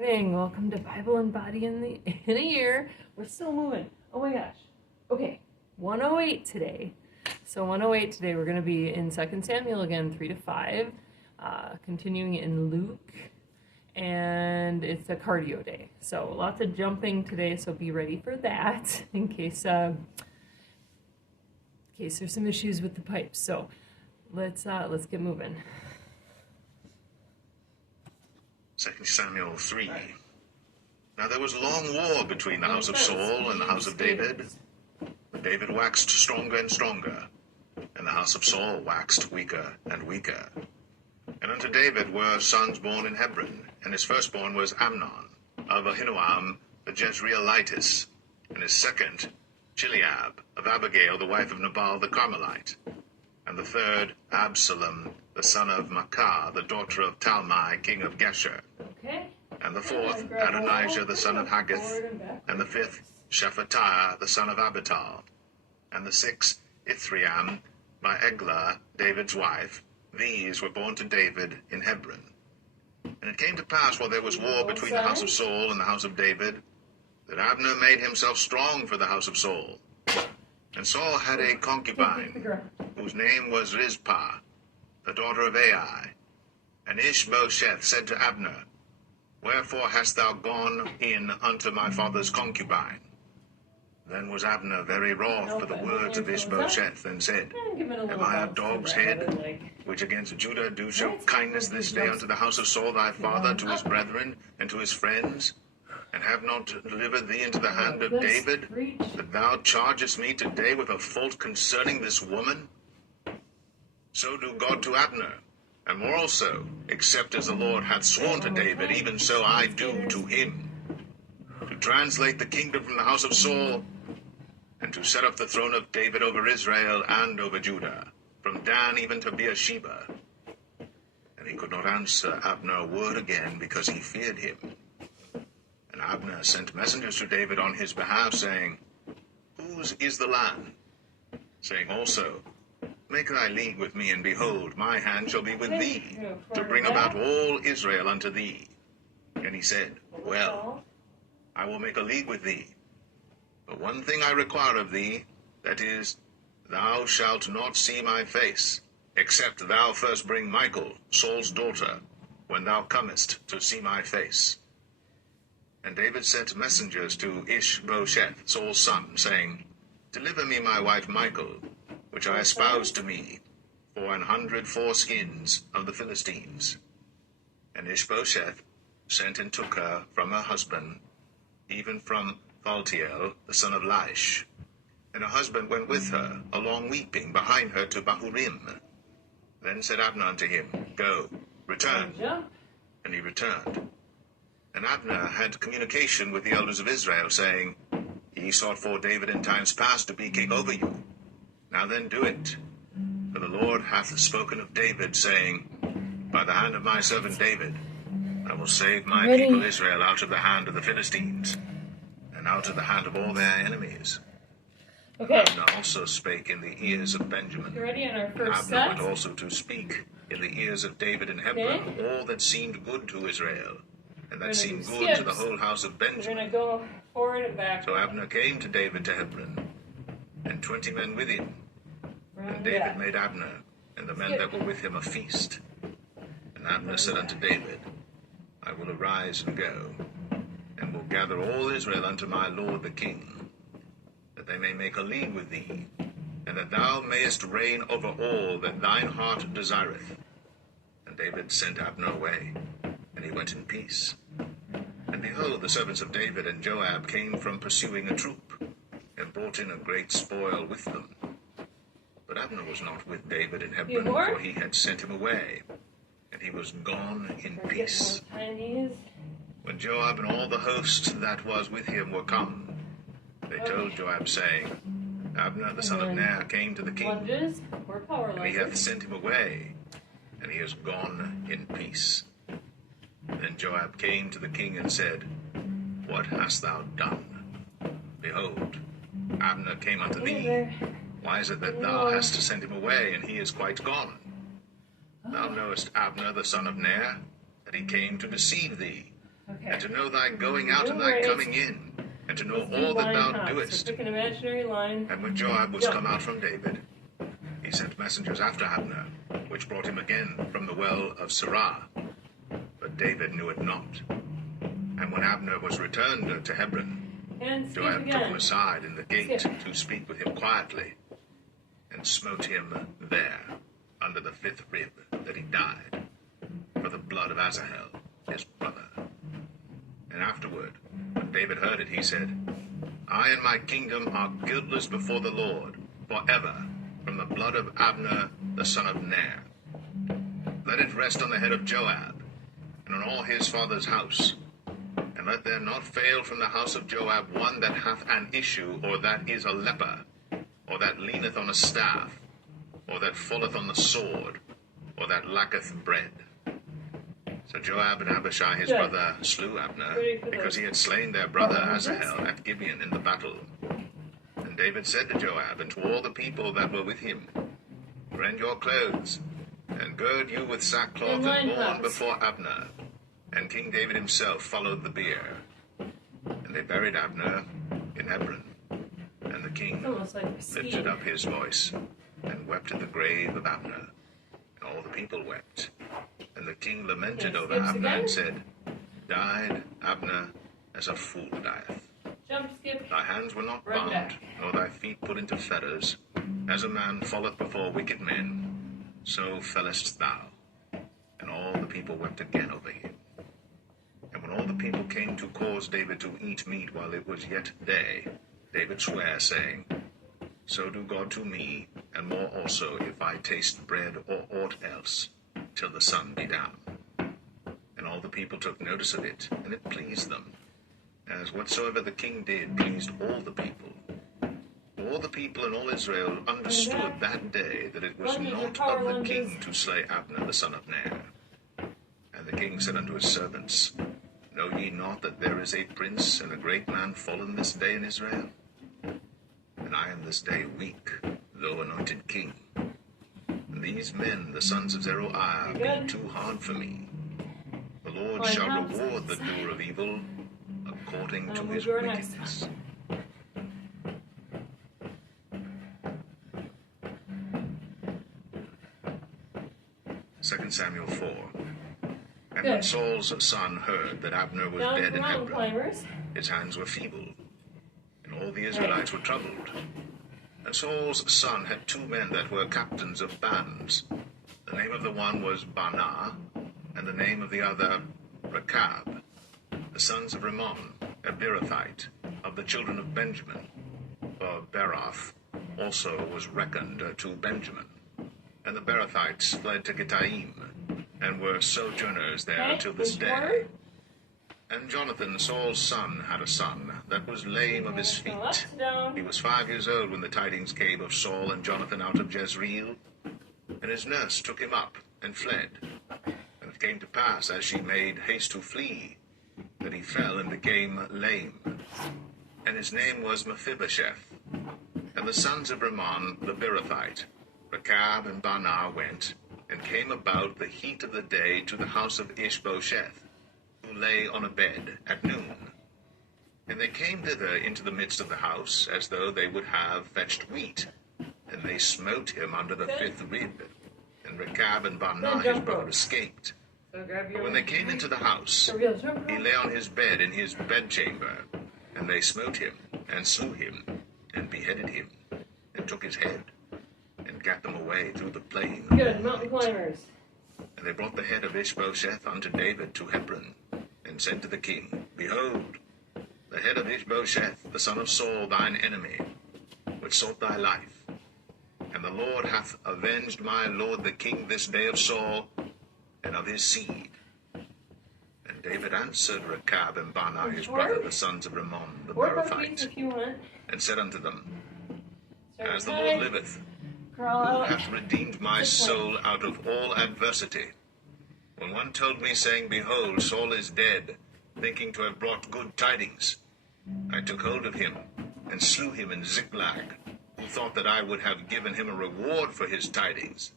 Welcome to Bible and Body in a Year. We're still moving. Oh my gosh. Okay, 108 today. So 108 today, we're going to be in 2 Samuel again, 3 to 5, continuing in Luke, and it's a cardio day. So lots of jumping today, so be ready for that in case there's some issues with the pipes. So let's get moving. 2 Samuel 3. Now there was a long war between the house of Saul and the house of David. But David waxed stronger and stronger, and the house of Saul waxed weaker and weaker. And unto David were sons born in Hebron, and his firstborn was Amnon, of Ahinoam the Jezreelitess, and his second Chileab, of Abigail the wife of Nabal the Carmelite, and the third Absalom, the son of Maacah, the daughter of Talmai, king of Geshur. Okay. And the fourth, Adonijah, the son of Haggith. And the fifth, Shephatiah, the son of Abital. And the sixth, Ithream, by Eglah, David's wife. These were born to David in Hebron. And it came to pass, while there was war between the house of Saul and the house of David, that Abner made himself strong for the house of Saul. And Saul had a concubine, whose name was Rizpah, the daughter of Ai. And Ishbosheth said to Abner, Wherefore hast thou gone in unto my father's concubine? Then was Abner very wroth for the words of Ishbosheth, and said, Am I a dog's head, which against Judah do show kindness this day unto the house of Saul thy father, to his brethren, and to his friends? And have not delivered thee into the hand of David, that thou chargest me today with a fault concerning this woman? So do God to Abner, and more also, except as the Lord hath sworn to David, even so I do to him, to translate the kingdom from the house of Saul, and to set up the throne of David over Israel and over Judah, from Dan even to Beersheba. And he could not answer Abner a word again, because he feared him. And Abner sent messengers to David on his behalf, saying, Whose is the land? Saying also, Make thy league with me, and behold, my hand shall be with thee, to bring about all Israel unto thee. And he said, Well, I will make a league with thee. But one thing I require of thee, that is, thou shalt not see my face, except thou first bring Michal, Saul's daughter, when thou comest to see my face. And David sent messengers to Ishbosheth, Saul's son, saying, Deliver me my wife Michal, which I espoused to me, for 100 foreskins of the Philistines. And Ishbosheth sent and took her from her husband, even from Phaltiel, the son of Laish. And her husband went with her, along weeping, behind her to Bahurim. Then said Abner unto him, Go, return. And he returned. And Abner had communication with the elders of Israel, saying, He sought for David in times past to be king over you. Now then do it. For the Lord hath spoken of David, saying, By the hand of my servant David, I will save my people Israel out of the hand of the Philistines, and out of the hand of all their enemies. Okay. Abner also spake in the ears of Benjamin. Ready in our first Abner went also to speak in the ears of David in Hebron, all that seemed good to Israel, and that seemed good to the whole house of Benjamin. We're going to go forward and back. So Abner came to David to Hebron, and 20 men with him. And David made Abner and the men that were with him a feast. And Abner said unto David, I will arise and go, and will gather all Israel unto my lord the king, that they may make a league with thee, and that thou mayest reign over all that thine heart desireth. And David sent Abner away, and he went in peace. And behold, the servants of David and Joab came from pursuing a troop, and brought in a great spoil with them. But Abner was not with David in Hebron, for he had sent him away, and he was gone in peace. When Joab and all the host that was with him were come, they told Joab, saying, Abner the son of Ner came to the king, and he hath sent him away, and he is gone in peace. Then Joab came to the king and said, What hast thou done? Behold, Abner came unto thee. Why is it that thou hast to send him away, and he is quite gone? Thou knowest Abner the son of Ner, that he came to deceive thee, Okay. and to know thy going out and thy Right. coming in, and to know Let's do all that line thou hop. So doest. pick an imaginary line. And when Joab was Jump. come out from David, he sent messengers after Abner, which brought him again from the well of Sirah. But David knew it not. And when Abner was returned to Hebron, And skip Joab took him again. aside in the gate Skip. to speak with him quietly, and smote him there under the 5th rib, that he died, for the blood of Asahel, his brother. And afterward, when David heard it, he said, I and my kingdom are guiltless before the Lord forever, from the blood of Abner the son of Ner. Let it rest on the head of Joab, and on all his father's house. And let there not fail from the house of Joab one that hath an issue, or that is a leper, or that leaneth on a staff, or that falleth on the sword, or that lacketh bread. So Joab and Abishai his Good. brother slew Abner, Ready for because this. he had slain their brother Oh, Asahel at Gibeon in the battle. And David said to Joab and to all the people that were with him, Rend your clothes, and gird you with sackcloth, And line and mourn hops. before Abner. And King David himself followed the bier. And they buried Abner in Hebron. And the It's king almost like lifted skiing. up his voice, and wept at the grave of Abner. And all the people wept. And the king lamented Okay, over skips Abner, again. and said, Died Abner as a fool dieth. Jump, skip. Thy hands were not Run bound, back. nor thy feet put into fetters. As a man falleth before wicked men, so fellest thou. And all the people wept again over him. And when all the people came to cause David to eat meat while it was yet day, David sware, saying, So do God to me, and more also, if I taste bread or aught else, till the sun be down. And all the people took notice of it, and it pleased them, as whatsoever the king did pleased all the people. All the people and all Israel understood that day that it was Run your not power of the lunges. king to slay Abner the son of Ner. And the king said unto his servants, Know ye not that there is a prince and a great man fallen this day in Israel? And I am this day weak, though anointed king. And these men, the sons of Zeruiah, Good. be too hard for me. The Lord Line shall hops reward the outside. doer of evil according to We'll his do our next wickedness. Second Samuel 4. And when Good. Saul's son heard that Abner was Down dead for in mountain Hebron, climbers. his hands were feeble, and all the Israelites were troubled. And Saul's son had 2 men that were captains of bands. The name of the one was Baanah, and the name of the other Rechab, the sons of Rimmon, a Beerothite, of the children of Benjamin. For Beroth also was reckoned to Benjamin. And the Beerothites fled to Gittaim, and were sojourners there Okay, till this which day. word? And Jonathan, Saul's son, had a son that was lame of his Go feet. up, down. He was 5 years old when the tidings came of Saul and Jonathan out of Jezreel. And his nurse took him up and fled. And it came to pass, as she made haste to flee, that he fell and became lame. And his name was Mephibosheth. And the sons of Rimmon the Beerothite, Rechab and Baanah, went, and came about the heat of the day to the house of Ishbosheth, who lay on a bed at noon. And they came thither into the midst of the house, as though they would have fetched wheat. And they smote him under the 5th rib. And Rechab and Baanah his jump brother rope. escaped. So grab But your. when they came into the house, Here we go. Jump he rope. lay on his bed in his bedchamber, and they smote him, and slew him, and beheaded him, and took his head, and gat them away through the plain. Good. Mountain climbers. And they brought the head of Ishbosheth unto David to Hebron, and said to the king, Behold, the head of Ishbosheth, the son of Saul, thine enemy, which sought thy life. And the Lord hath avenged my lord the king this day of Saul, and of his seed. And David answered Rechab and Baanah his brother, the sons of Rimmon the Or puppies Beerothite, if you want. and said unto them, Start As the side, Lord liveth, Crawl who out. hath redeemed my soul out of all adversity. When one told me, saying, Behold, Saul is dead, thinking to have brought good tidings, I took hold of him, and slew him in Ziklag, who thought that I would have given him a reward for his tidings.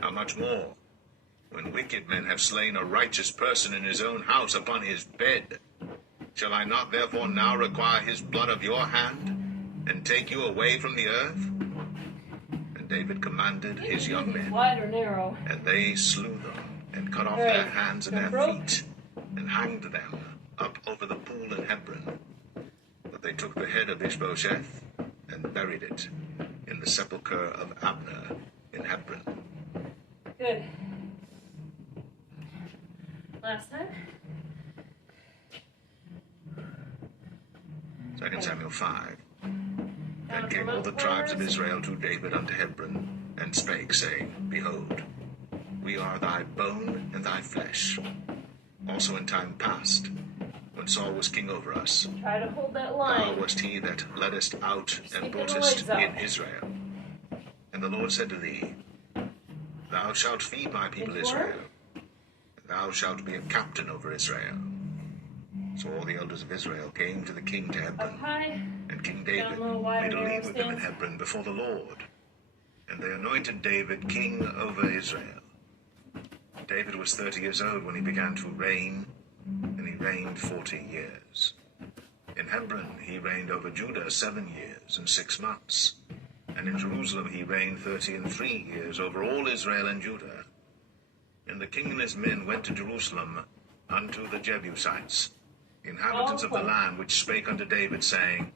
How much more, when wicked men have slain a righteous person in his own house upon his bed? Shall I not therefore now require his blood of your hand, and take you away from the earth? And David commanded his young men, wide or narrow, and they slew them, and cut off All right, their hands and their jump rope. feet, and hanged them up over the pool in Hebron. But they took the head of Ishbosheth, and buried it in the sepulchre of Abner in Hebron. Good. Last time. 2 Samuel 5. Then came all the tribes of Israel to David unto Hebron, and spake, saying, Behold, we are thy bone and thy flesh. Also in time past, when Saul was king over us, Try to hold that thou line. wast he that leddest out and Sticking the broughtest legs out. in Israel. And the Lord said to thee, Thou shalt feed my people Inch more? Israel, and thou shalt be a captain over Israel. So all the elders of Israel came to the king to Up Hebron, high. and King Down a David little wider, made a narrow league with them in stance. Hebron before the Lord. And they anointed David king over Israel. David was 30 years old when he began to reign, and he reigned 40 years. In Hebron he reigned over Judah 7 years and 6 months. And in Jerusalem he reigned 33 years over all Israel and Judah. And the king and his men went to Jerusalem unto the Jebusites, the inhabitants of the land, which spake unto David, saying,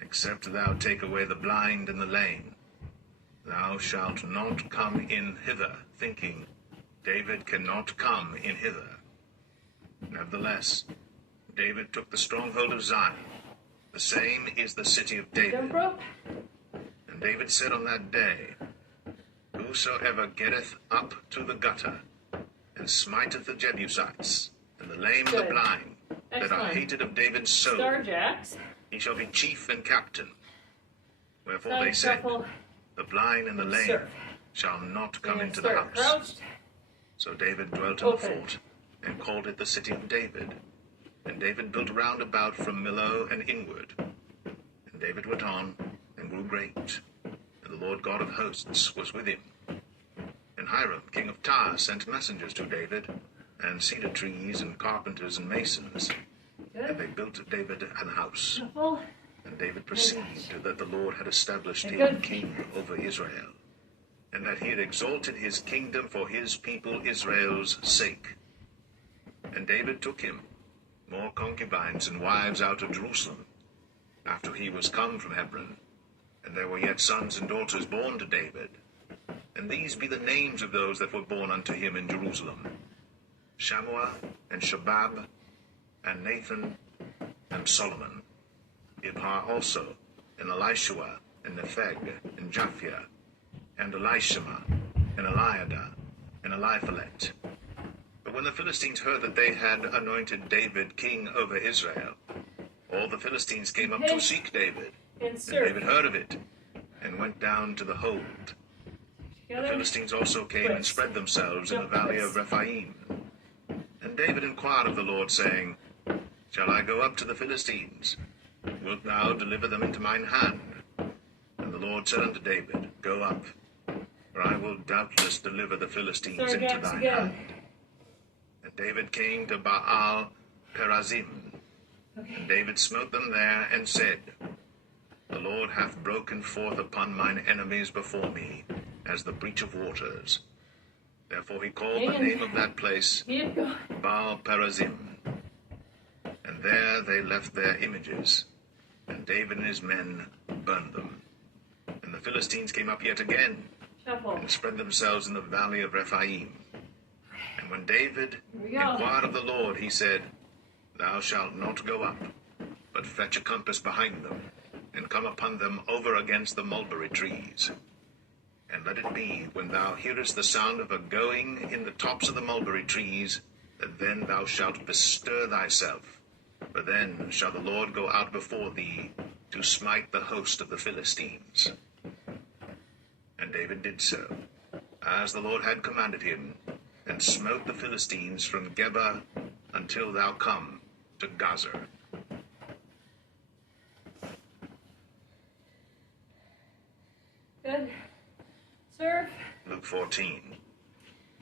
Except thou take away the blind and the lame, thou shalt not come in hither, thinking, David cannot come in hither. Nevertheless, David took the stronghold of Zion. The same is the city of David. Jump rope. And David said on that day, Whosoever getteth up to the gutter, and smiteth the Jebusites, and the lame and the Good. blind, that are Excellent. hated of David's soul, Star jacks. he shall be chief and captain. Wherefore Side they said, shuffle. The blind and the lame Surf. shall not come And into the start house. crouched. So David dwelt in the Open. fort, and called it the city of David. And David built round about from Millo and inward. And David went on, and grew great. And the Lord God of hosts was with him. And Hiram, king of Tyre, sent messengers to David, and cedar trees, and carpenters, and masons. And Good. they built David an house. Shuffle. And David perceived that the Lord had established him Good. king over Israel, and that he had exalted his kingdom for his people Israel's sake. And David took him more concubines and wives out of Jerusalem, after he was come from Hebron. And there were yet sons and daughters born to David. And these be the names of those that were born unto him in Jerusalem: Shammua, and Shobab, and Nathan, and Solomon. Ibhar also, and Elishua, and Nepheg, and Japhia, and Elishama, and Eliada, and Eliphalet. But when the Philistines heard that they had anointed David king over Israel, all the Philistines came up to seek David. And And surf. David heard of it, and went down to the hold. The Together. Philistines also came and Twist. spread themselves in the Jump valley twist. of Rephaim. And David inquired of the Lord, saying, Shall I go up to the Philistines? Wilt thou deliver them into mine hand? And the Lord said unto David, Go up, for I will doubtless deliver the Philistines Star into jacks thine again. hand. And David came to Baal Perazim. And David smote them there, and said, The Lord hath broken forth upon mine enemies before me, as the breach of waters. Therefore he called the Amen. name of that place Keep going. Baal Perazim. And there they left their images, and David and his men burned them. And the Philistines came up yet again, Shuffle. and spread themselves in the valley of Rephaim. And when David Here we go. inquired of the Lord, he said, Thou shalt not go up, but fetch a compass behind them, and come upon them over against the mulberry trees. And let it be, when thou hearest the sound of a going in the tops of the mulberry trees, that then thou shalt bestir thyself. For then shall the Lord go out before thee to smite the host of the Philistines. And David did so, as the Lord had commanded him, and smote the Philistines from Geba until thou come to Gazer. Good. Surf. Luke 14.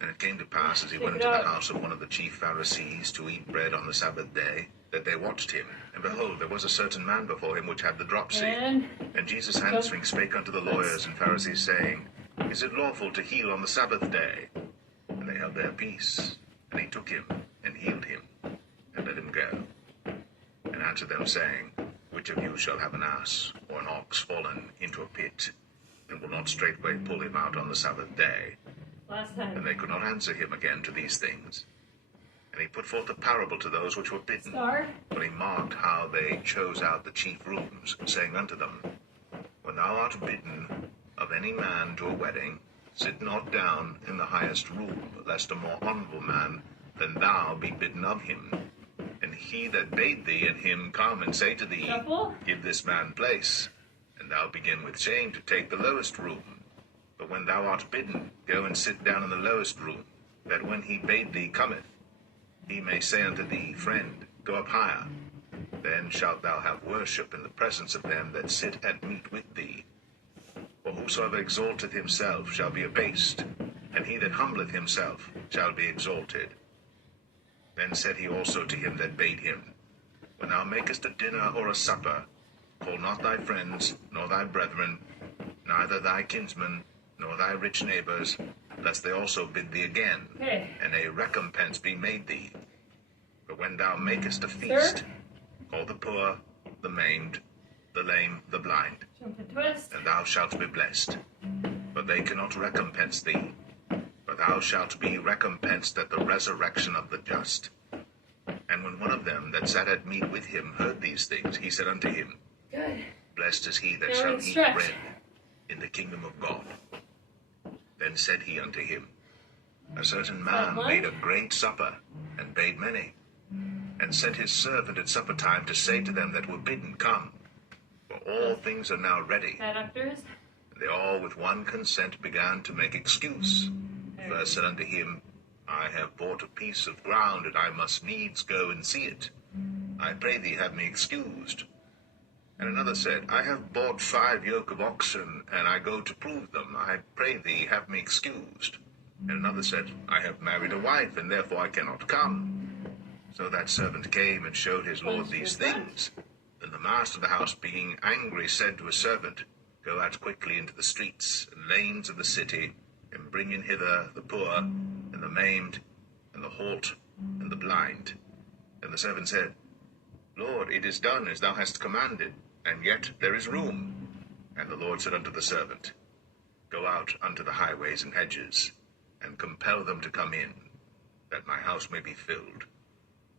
And it came to pass, as he went into the house of one of the chief Pharisees to eat bread on the Sabbath day, that they watched him. And behold, there was a certain man before him which had the dropsy. And Jesus answering spake unto the lawyers and Pharisees, saying, Is it lawful to heal on the Sabbath day? And they held their peace. And he took him, and healed him, and let him go. And answered them, saying, Which of you shall have an ass, or an ox fallen into a pit, and will not straightway pull him out on the Sabbath day? And they could not answer him again to these things. And he put forth a parable to those which were bidden. But he marked how they chose out the chief rooms, saying unto them, When thou art bidden of any man to a wedding, sit not down in the highest room, lest a more honorable man than thou be bidden of him. And he that bade thee and him come and say to thee, Give this man place, and thou begin with shame to take the lowest room. But when thou art bidden, go and sit down in the lowest room, that when he bade thee cometh, he may say unto thee, Friend, go up higher. Then shalt thou have worship in the presence of them that sit at meat with thee. For whosoever exalteth himself shall be abased, and he that humbleth himself shall be exalted. Then said he also to him that bade him, When thou makest a dinner or a supper, call not thy friends, nor thy brethren, neither thy kinsmen, nor thy rich neighbors, lest they also bid thee again, and a recompense be made thee. But when thou makest a feast, call the poor, the maimed, the lame, the blind, and thou shalt be blessed. But they cannot recompense thee, but thou shalt be recompensed at the resurrection of the just. And when one of them that sat at meat with him heard these things, he said unto him, Blessed is he that shall eat bread in the kingdom of God. Then said he unto him, A certain man made a great supper, and bade many, and sent his servant at supper time to say to them that were bidden, Come, for all things are now ready. And they all with one consent began to make excuse. First said unto him, I have bought a piece of ground, and I must needs go and see it. I pray thee have me excused. And another said, I have bought 5 yoke of oxen, and I go to prove them. I pray thee have me excused. And another said, I have married a wife, and therefore I cannot come. So that servant came and showed his lord these things. And the master of the house, being angry, said to his servant, Go out quickly into the streets and lanes of the city, and bring in hither the poor, and the maimed, and the halt, and the blind. And the servant said, Lord, it is done as thou hast commanded, and yet there is room. And the Lord said unto the servant, Go out unto the highways and hedges, and compel them to come in, that my house may be filled.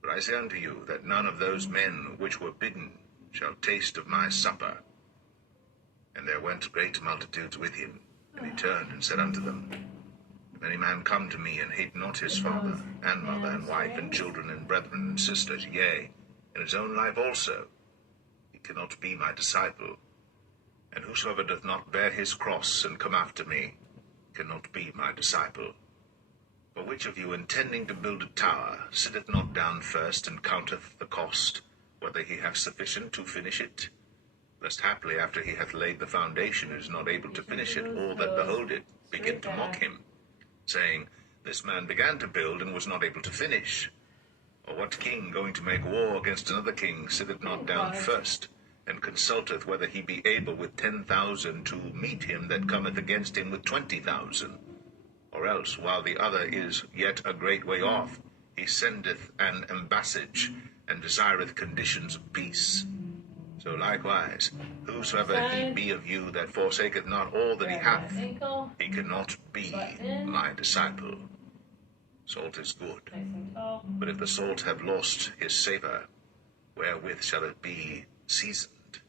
For I say unto you, that none of those men which were bidden shall taste of my supper. And there went great multitudes with him. And he turned and said unto them, If any man come to me, and hate not his father, and mother, and wife, and children, and brethren, and sisters, yea, and his own life also, he cannot be my disciple. And whosoever doth not bear his cross, and come after me, cannot be my disciple. For which of you, intending to build a tower, sitteth not down first, and counteth the cost, whether he have sufficient to finish it? Lest haply after he hath laid the foundation, and is not able to finish it, all that behold it begin to mock him, saying, This man began to build, and was not able to finish. Or what king, going to make war against another king, sitteth not down first, and consulteth whether he be able with 10,000 to meet him that cometh against him with 20,000? Or else, while the other is yet a great way off, he sendeth an embassage, and desireth conditions of peace. So likewise, whosoever he be of you that forsaketh not all that he hath, he cannot be my disciple. Salt is good, but if the salt have lost his savour, wherewith shall it be seasoned?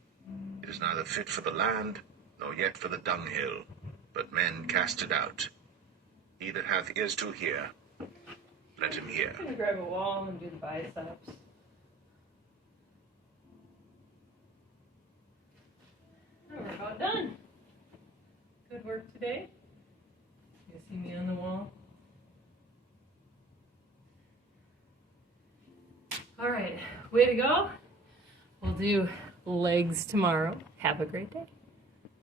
It is neither fit for the land, nor yet for the dunghill, but men cast it out. He that hath ears to hear, let him hear. I'm going to grab a wall and do the biceps. And we're about done. Good work today. You see me on the wall? All right, way to go. We'll do legs tomorrow. Have a great day.